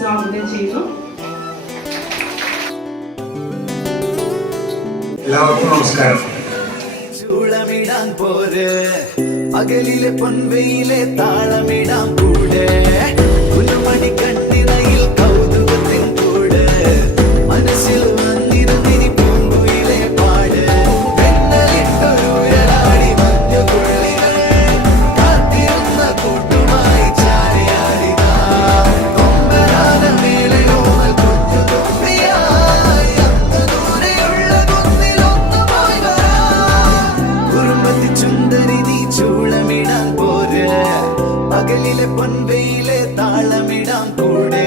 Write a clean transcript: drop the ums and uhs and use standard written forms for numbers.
സ്വാഗതം ചെയ്യുന്നു. എല്ലാവർക്കും നമസ്കാരം. ചൂളമിടാൻ പോര് പകലിലെ പൊൻവെയിലെ താളമിടാൻ കൂടെ കുലുമണി കണ്ണിനയിൽ കൗതുകത്തിൻ കൂടെ മനസ്സിൽ വന്നിരുന്നിരി പൂങ്കുയിലെ പാട് പെണ്ണലിട്ടൊരുരാടി മഞ്ഞുകുള്ളികൾ കാത്തിരുന്ന കൂട്ടുമായി ചാരിയാടിതാ കൊമ്പനാന മേളയോമൽ കുഞ്ഞു തുമ്പിയായി അങ്ങ് ദൂരെയുള്ള കുന്നിലൊന്നുമായി വരാം കുറുമ്പത്തി ചുന്ദരി നീ ചൂളമിടാൻ പോര് പകലിലെ പൊൻവെയിലെ താളമിടാൻ കൂടെ